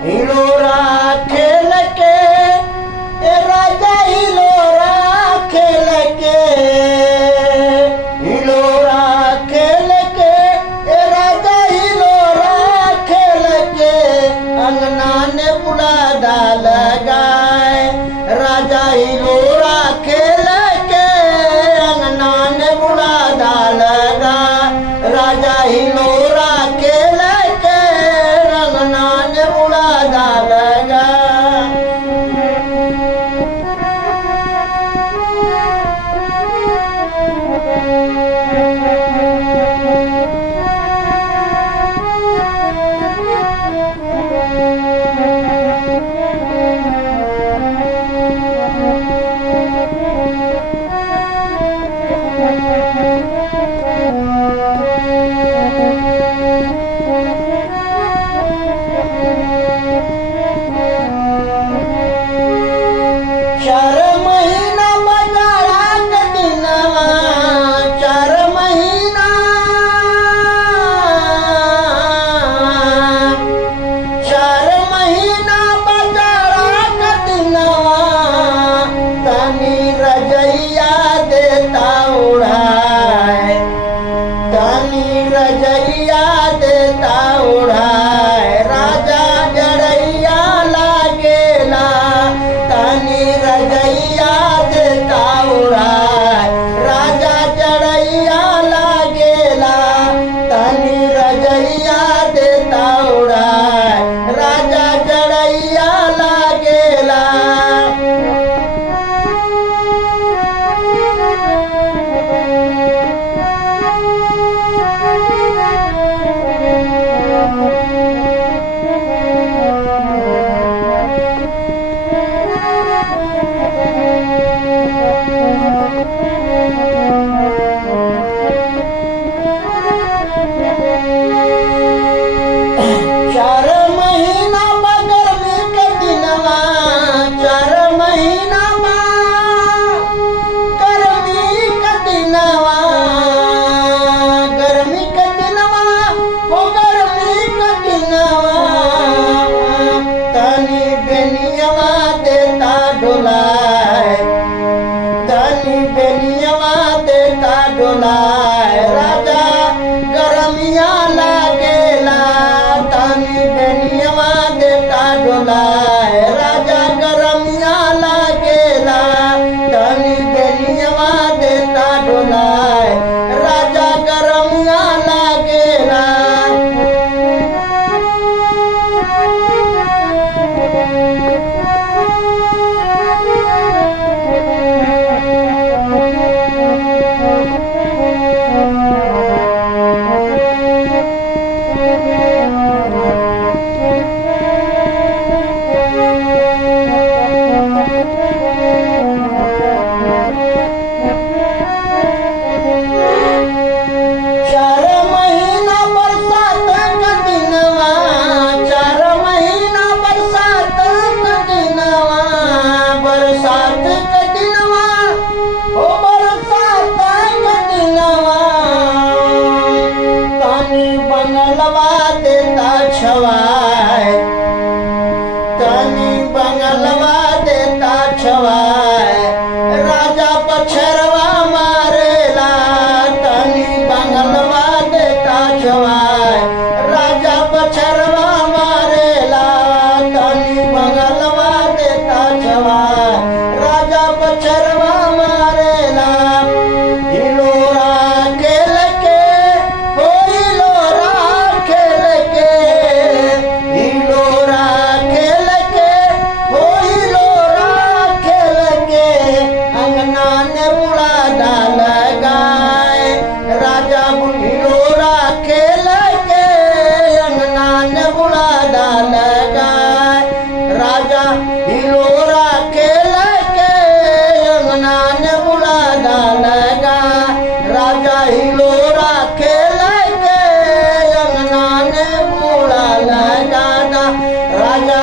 हिलोरा खेल के ए राजा हिलोरा खेल के हिलोरा खेल के ए राजा हिलोरा खेल के अंगना ने बुला डाल गाय राजा हिलोरा खेल के अंगना ने बुला डाल गाय राजा हिलोरा खेल के अंगना ने बुला डाल गाय चार महिना बजारात दिनवा चार महिना बजारात दिनवा तनी रजैया देता उड़ाए तनी रजैया देता उड़ाए राजा जड़ैया लागेला तनी रजैया देता उड़ाए राजा जड़ैया लागेला तनी रजैया देता उड़ाए राजा जड़ैया लागेला चार महीना गर्मी के दिनवा चार महीना गर्मी के दिनवा ओ गर्मी के दिनवा तनी बेनियवा देता डोलाए तनी बेनियवा देता डोलाए राजा गरमिया लागेला तनी बेनियवा देता डोलाए राजा गरमिया लागेला तनी बेनियवा देता डोलाए राजा गरमिया लागेला चार महीना बरसात का दिनवा चार महीना बरसात का दिनवा बरसात का दिनवा ओ बरसात का दिनवा तनी बंगलवा देता छवाए तनी बंगलवा देता छवाए राजा पछरवा मारेला तनी बंगलवा देता छवाए राजा पछरवा मारेला तनी बंगलवा देता छवाए राजा पछरवा मारेला हिलोरा खेल के हो हिलोरा खेल के हिलोरा खेल के हो हिलोरा खेल के अंगना ने बुला डाल गाय राजा हिलोरा खेल के अंगना ने बुला डाल गाय राजा हिलोरा खेल के अंगना ने बुला डाल गाय राजा हिलोरा खेल के अंगना ने बुला डाल गाय राजा